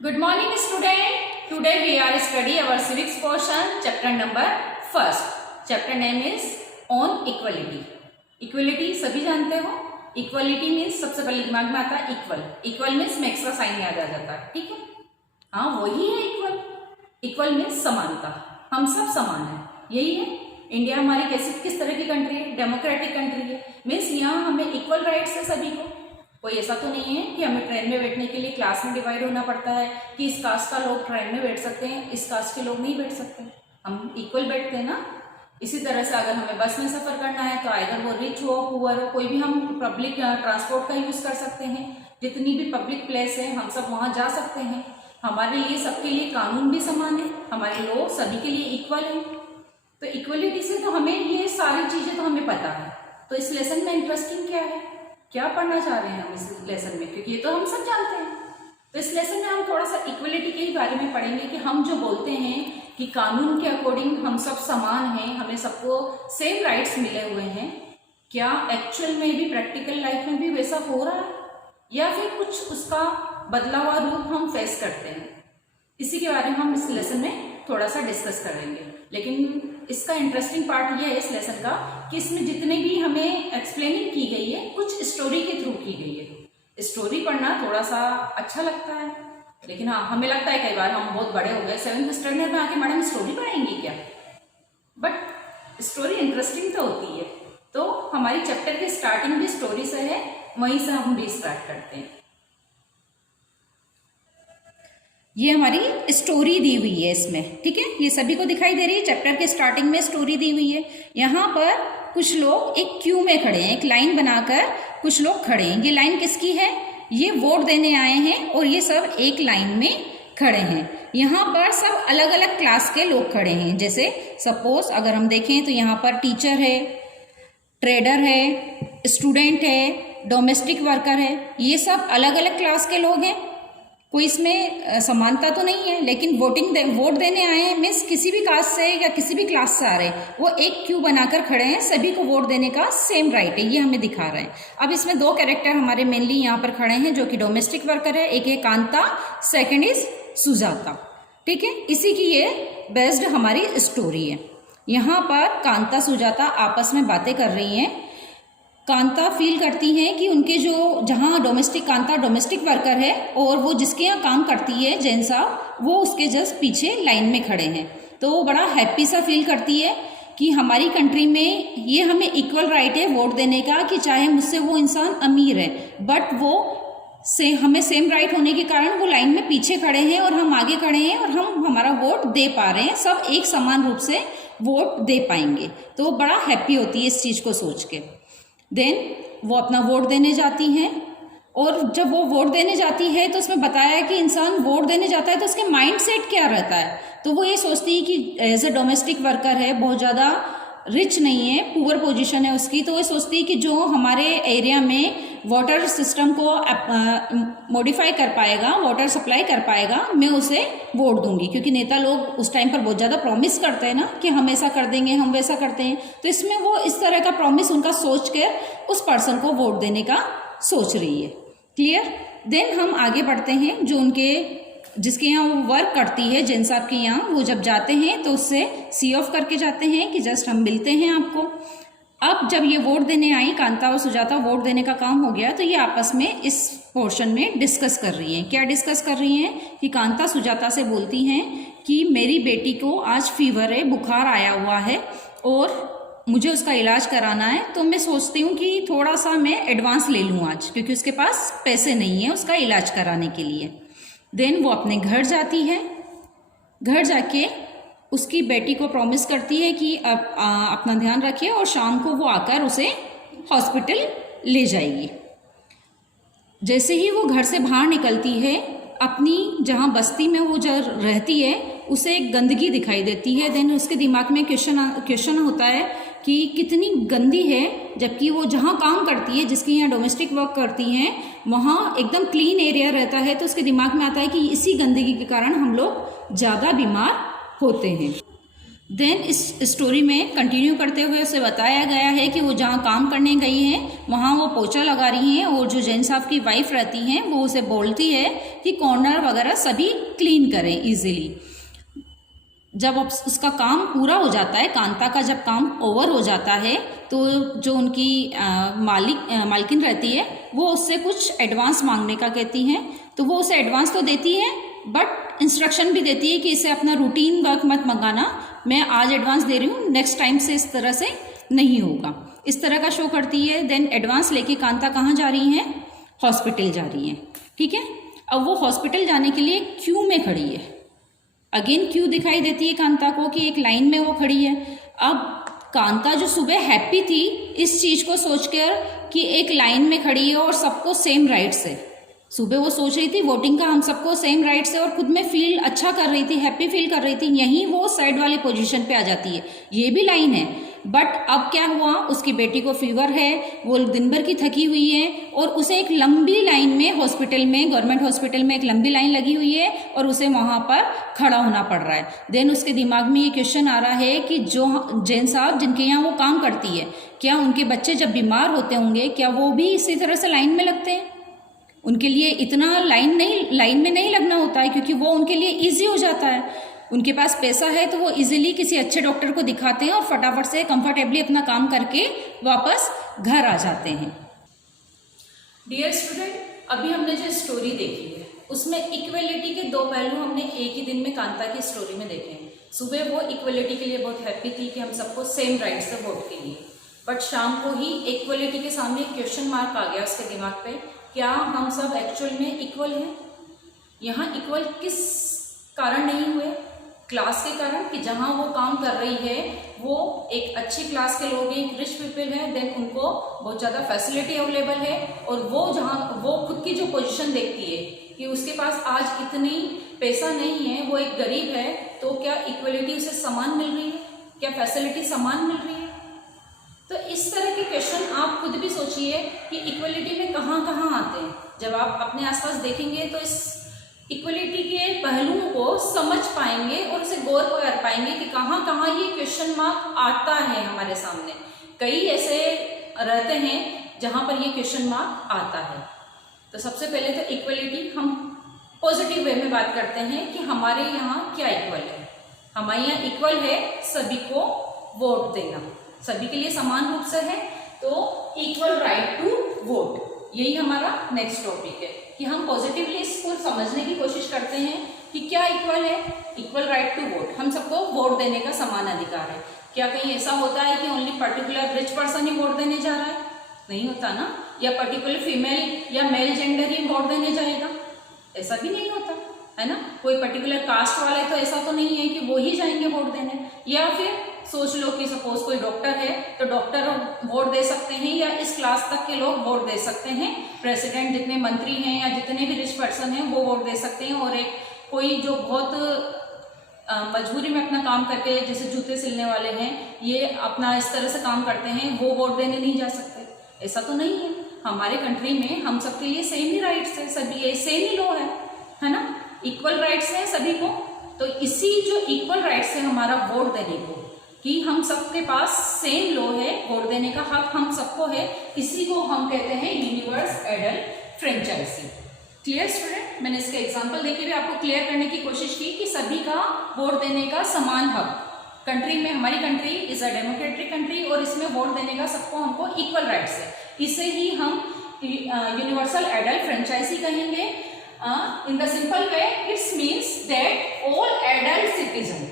Good morning student. Today we are study our civics portion chapter number first. Chapter name is on equality. Equality सभी जानते हो. Equality means सबसे पहले दिमाग में आता है equal. Equal means max का साइन याद आ जाता है. ठीक है. हाँ वही है equal. Equal means समानता. हम सब समान हैं. यही है. इंडिया हमारी किस तरह की कंट्री है? डेमोक्रेटिक कंट्री है. मीन्स यहाँ हमें इक्वल राइट्स है सभी को. कोई ऐसा तो नहीं है कि हमें ट्रेन में बैठने के लिए क्लास में डिवाइड होना पड़ता है कि इस कास्ट का लोग ट्रेन में बैठ सकते हैं, इस कास्ट के लोग नहीं बैठ सकते. हम इक्वल बैठते हैं ना. इसी तरह से अगर हमें बस में सफर करना है तो आइदर वो रिच हो पुअर हो, कोई भी हम पब्लिक ट्रांसपोर्ट का यूज कर सकते हैं. जितनी भी पब्लिक प्लेस है हम सब वहाँ जा सकते हैं. हमारे लिए सबके लिए कानून भी समान है, हमारे लोग सभी के लिए इक्वल है. तो इक्वलिटी से तो हमें ये सारी चीजें तो हमें पता है. तो इस लेसन में इंटरेस्टिंग क्या है, क्या पढ़ना चाह रहे हैं हम इस लेसन में, क्योंकि ये तो हम सब जानते हैं. तो इस लेसन में हम थोड़ा सा इक्वलिटी के ही बारे में पढ़ेंगे कि हम जो बोलते हैं कि कानून के अकॉर्डिंग हम सब समान हैं, हमें सबको सेम राइट्स मिले हुए हैं, क्या एक्चुअल में भी प्रैक्टिकल लाइफ में भी वैसा हो रहा है या फिर कुछ उसका बदला हुआ रूप हम फेस करते हैं. इसी के बारे में हम इस लेसन में थोड़ा सा डिस्कस करेंगे. लेकिन इसका इंटरेस्टिंग पार्ट ये है इस लेसन का कि इसमें जितने भी हमें एक्सप्लेनिंग की गई है कुछ स्टोरी के थ्रू की गई है. स्टोरी पढ़ना थोड़ा सा अच्छा लगता है, लेकिन हाँ हमें लगता है कई बार हम बहुत बड़े हो गए, 7th स्टैंडर्ड में आके मैडम स्टोरी पढ़ाएंगी क्या. बट स्टोरी इंटरेस्टिंग तो होती है. तो हमारी चैप्टर की स्टार्टिंग भी स्टोरी से है, वहीं से हम भी स्टार्ट करते हैं. ये हमारी स्टोरी दी हुई है इसमें. ठीक है, ये सभी को दिखाई दे रही है. चैप्टर के स्टार्टिंग में स्टोरी दी हुई है. यहाँ पर कुछ लोग एक क्यू में खड़े हैं, एक लाइन बनाकर कुछ लोग खड़े हैं. ये लाइन किसकी है? ये वोट देने आए हैं और ये सब एक लाइन में खड़े हैं. यहाँ पर सब अलग अलग क्लास के लोग खड़े हैं. जैसे सपोज अगर हम देखें तो यहाँ पर टीचर है, ट्रेडर है, स्टूडेंट है, डोमेस्टिक वर्कर है. ये सब अलग अलग क्लास के लोग हैं. कोई इसमें समानता तो नहीं है, लेकिन वोट देने आए हैं मीन्स किसी भी कास्ट से या किसी भी क्लास से आ रहे हैं, वो एक क्यू बनाकर खड़े हैं. सभी को वोट देने का सेम राइट है, ये हमें दिखा रहे हैं. अब इसमें दो कैरेक्टर हमारे मेनली यहाँ पर खड़े हैं जो कि डोमेस्टिक वर्कर है. एक है कांता, सेकंड इज सुजाता. ठीक है, इसी की ये बेस्ड हमारी स्टोरी है. यहाँ पर कांता सुजाता आपस में बातें कर रही हैं. कांता फील करती हैं कि उनके जो जहाँ कांता डोमेस्टिक वर्कर है और वो जिसके यहाँ काम करती है जैन साहब, वो उसके जस्ट पीछे लाइन में खड़े हैं. तो वो बड़ा हैप्पी सा फील करती है कि हमारी कंट्री में ये हमें इक्वल राइट है वोट देने का, कि चाहे मुझसे वो इंसान अमीर है बट वो हमें सेम राइट होने के कारण वो लाइन में पीछे खड़े हैं और हम आगे खड़े हैं और हम हमारा वोट दे पा रहे हैं. सब एक समान रूप से वोट दे पाएंगे. तो वो बड़ा हैप्पी होती है इस चीज़ को सोच के. देन वो अपना वोट देने जाती हैं. और जब वो वोट देने जाती है तो उसमें बताया है कि इंसान वोट देने जाता है तो उसके माइंड सेट क्या रहता है. तो वो ये सोचती है कि एज ए डोमेस्टिक वर्कर है, बहुत ज़्यादा रिच नहीं है, पुअर पोजीशन है उसकी, तो वो सोचती है कि जो हमारे एरिया में वाटर सिस्टम को मॉडिफाई कर पाएगा, वाटर सप्लाई कर पाएगा, मैं उसे वोट दूंगी. क्योंकि नेता लोग उस टाइम पर बहुत ज़्यादा प्रॉमिस करते हैं ना कि हम ऐसा कर देंगे, हम वैसा करते हैं. तो इसमें वो इस तरह का प्रॉमिस उनका सोच कर उस पर्सन को वोट देने का सोच रही है. क्लियर. देन हम आगे बढ़ते हैं. जो जिसके यहाँ वो वर्क करती है जैन साहब के यहाँ, वो जब जाते हैं तो उससे सी ऑफ करके जाते हैं कि जस्ट हम मिलते हैं आपको. अब जब ये वोट देने आई, कांता और सुजाता, वोट देने का काम हो गया तो ये आपस में इस पोर्शन में डिस्कस कर रही हैं. क्या डिस्कस कर रही हैं कि कांता सुजाता से बोलती हैं कि मेरी बेटी को आज फीवर है, बुखार आया हुआ है और मुझे उसका इलाज कराना है. तो मैं सोचती हूँ कि थोड़ा सा मैं एडवांस ले लूँ आज, क्योंकि उसके पास पैसे नहीं है उसका इलाज कराने के लिए. देन वो अपने घर जाती है. घर जाके उसकी बेटी को प्रॉमिस करती है कि अब अपना ध्यान रखिए और शाम को वो आकर उसे हॉस्पिटल ले जाएगी. जैसे ही वो घर से बाहर निकलती है, अपनी जहाँ बस्ती में वो जो रहती है उसे एक गंदगी दिखाई देती है. देन उसके दिमाग में क्वेश्चन होता है कि कितनी गंदी है, जबकि वो जहाँ काम करती है, जिसके यहाँ डोमेस्टिक वर्क करती हैं, वहाँ एकदम क्लीन एरिया रहता है. तो उसके दिमाग में आता है कि इसी गंदगी के कारण हम लोग ज़्यादा बीमार होते हैं. देन इस स्टोरी में कंटिन्यू करते हुए उसे बताया गया है कि वो जहाँ काम करने गई हैं वहाँ वो पोछा लगा रही हैं और जो जैन साहब की वाइफ रहती हैं वो उसे बोलती है कि कॉर्नर वगैरह सभी क्लीन करें इजीली। जब उसका काम पूरा हो जाता है, कांता का जब काम ओवर हो जाता है, तो जो उनकी मालकिन रहती है वो उससे कुछ एडवांस मांगने का कहती हैं। तो वो उसे एडवांस तो देती है बट इंस्ट्रक्शन भी देती है कि इसे अपना रूटीन वर्क मत मंगाना, मैं आज एडवांस दे रही हूँ, नेक्स्ट टाइम से इस तरह से नहीं होगा। इस तरह का शो करती है। देन एडवांस लेके कांता कहाँ जा रही हैं? हॉस्पिटल जा रही हैं। ठीक है, अब वो हॉस्पिटल जाने के लिए क्यू में खड़ी है। अगेन क्यू दिखाई देती है कांता को कि एक लाइन में वो खड़ी है। अब कांता जो सुबह हैप्पी थी इस चीज को सोचकर कि एक लाइन में खड़ी है और सबको सेम राइट्स है, सुबह वो सोच रही थी वोटिंग का हम सबको सेम राइट्स है और खुद में फील अच्छा कर रही थी, हैप्पी फील कर रही थी, यहीं वो साइड वाली पोजीशन पे आ जाती है। ये भी लाइन है बट अब क्या हुआ, उसकी बेटी को फीवर है, वो दिन भर की थकी हुई है और उसे एक लंबी लाइन में हॉस्पिटल में, गवर्नमेंट हॉस्पिटल में एक लंबी लाइन लगी हुई है और उसे वहां पर खड़ा होना पड़ रहा है। देन उसके दिमाग में ये क्वेश्चन आ रहा है कि जो जैन साहब जिनके यहाँ वो काम करती है, क्या उनके बच्चे जब बीमार होते होंगे क्या वो भी इसी तरह से लाइन में लगते हैं? उनके लिए इतना लाइन में नहीं लगना होता है क्योंकि वो उनके लिए ईजी हो जाता है। उनके पास पैसा है तो वो इजीली किसी अच्छे डॉक्टर को दिखाते हैं और फटाफट से कंफर्टेबली अपना काम करके वापस घर आ जाते हैं। डियर स्टूडेंट, अभी हमने जो स्टोरी देखी है उसमें इक्वलिटी के दो पहलू हमने एक ही दिन में कांता की स्टोरी में देखे हैं। सुबह वो इक्वलिटी के लिए बहुत हैप्पी थी कि हम सबको सेम राइट्स है वोट के लिए, बट शाम को ही इक्वलिटी के सामने एक क्वेश्चन मार्क आ गया उसके दिमाग पे, क्या हम सब एक्चुअल में इक्वल हैं? यहाँ इक्वल किस कारण नहीं हुए? क्लास के कारण, कि जहाँ वो काम कर रही है वो एक अच्छी क्लास के लोग हैं, एक रिच पीपल हैं, देन उनको बहुत ज़्यादा फैसिलिटी अवेलेबल है और वो जहाँ वो खुद की जो पोजीशन देखती है कि उसके पास आज इतनी पैसा नहीं है, वो एक गरीब है, तो क्या इक्वलिटी उसे समान मिल रही है? क्या फैसिलिटी समान मिल रही है? तो इस तरह के क्वेश्चन आप खुद भी सोचिए कि इक्वलिटी में कहाँ कहाँ आते हैं। जब आप अपने आसपास देखेंगे तो इस इक्वलिटी के पहलुओं को समझ पाएंगे और उसे गौर कर पाएंगे कि कहाँ कहाँ ये क्वेश्चन मार्क आता है हमारे सामने। कई ऐसे रहते हैं जहाँ पर ये क्वेश्चन मार्क आता है। तो सबसे पहले तो इक्वलिटी हम पॉजिटिव वे में बात करते हैं कि हमारे यहाँ क्या इक्वल है। हमारे यहाँ इक्वल है सभी को वोट देना, सभी के लिए समान रूप से है, तो इक्वल राइट टू वोट, यही हमारा नेक्स्ट टॉपिक है कि हम पॉजिटिवली इसको समझने की कोशिश करते हैं कि क्या इक्वल है। इक्वल राइट टू वोट, हम सबको वोट देने का समान अधिकार है। क्या कहीं ऐसा होता है कि ओनली पर्टिकुलर रिच पर्सन ही वोट देने जा रहा है? नहीं होता ना। या पर्टिकुलर फीमेल या मेल जेंडर ही वोट देने जाएगा? ऐसा भी नहीं होता है ना। कोई पर्टिकुलर कास्ट वाले तो ऐसा तो नहीं है कि वो ही जाएंगे वोट देने। या फिर सोच लो कि सपोज कोई डॉक्टर है तो डॉक्टर वोट दे सकते हैं या इस क्लास तक के लोग वोट दे सकते हैं, प्रेसिडेंट जितने मंत्री हैं या जितने भी रिच पर्सन हैं वो वोट दे सकते हैं, और एक कोई जो बहुत मजबूरी में अपना काम करके जैसे जूते सिलने वाले हैं ये अपना इस तरह से काम करते हैं वो वोट देने नहीं जा सकते? ऐसा तो नहीं है। हमारे कंट्री में हम सबके लिए सेम ही राइट्स है, सभी ये सेम ही लॉ है ना, इक्वल राइट्स है सभी को। तो इसी जो इक्वल राइट्स है हमारा वोट देने को, कि हम सबके पास सेम लॉ है, वोट देने का हक हम सबको है, इसी को हम कहते हैं universal adult franchise. Clear student? मैंने इसका एग्जांपल देके भी आपको क्लियर करने की कोशिश की कि सभी का वोट देने का समान हक कंट्री में, हमारी country is a democratic country और इसमें वोट देने का सबको हमको इक्वल राइट्स है। इसे ही हम यूनिवर्सल एडल्ट फ्रेंचाइजी कहेंगे। In the simple way it's means that all adult citizen,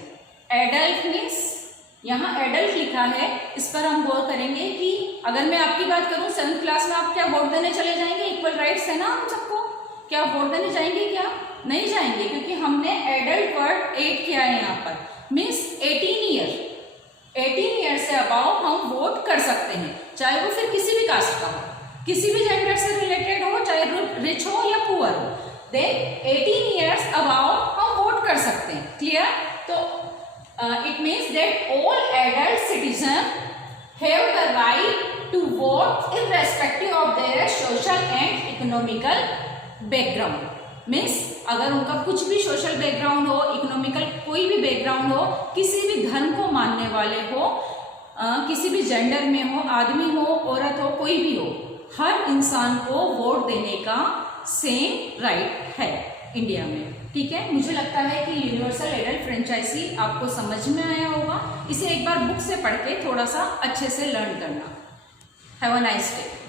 adult means यहाँ एडल्ट लिखा है, इस पर हम गौर करेंगे कि अगर मैं आपकी बात करूं 7th क्लास में आप क्या वोट देने चले जाएंगे? इक्वल राइट्स है ना हम सबको, क्या वोट देने जाएंगे? क्या नहीं जाएंगे, क्योंकि हमने एडल्ट वर्ड ऐड किया है यहाँ पर, मीन्स 18 ईयर से अबाव हम वोट कर सकते हैं, चाहे वो फिर किसी भी कास्ट का हो, किसी भी जेंडर से रिलेटेड हो, चाहे रिच हो या पुअर हो, देन 18 ईयर्स अबाव हम वोट कर सकते हैं। क्लियर? तो it means that all adult citizens have the right to vote irrespective of their social and economical background. Means अगर उनका कुछ भी सोशल बैकग्राउंड हो, इकोनॉमिकल कोई भी बैकग्राउंड हो, किसी भी धर्म को मानने वाले हो, किसी भी जेंडर में हो, आदमी हो, औरत हो, कोई भी हो, हर इंसान को वोट देने का सेम राइट है इंडिया में। ठीक है, मुझे लगता है कि यूनिवर्सल एडल्ट फ्रेंचाइजी आपको समझ में आया होगा। इसे एक बार बुक से पढ़ के थोड़ा सा अच्छे से लर्न करना। Have a nice day.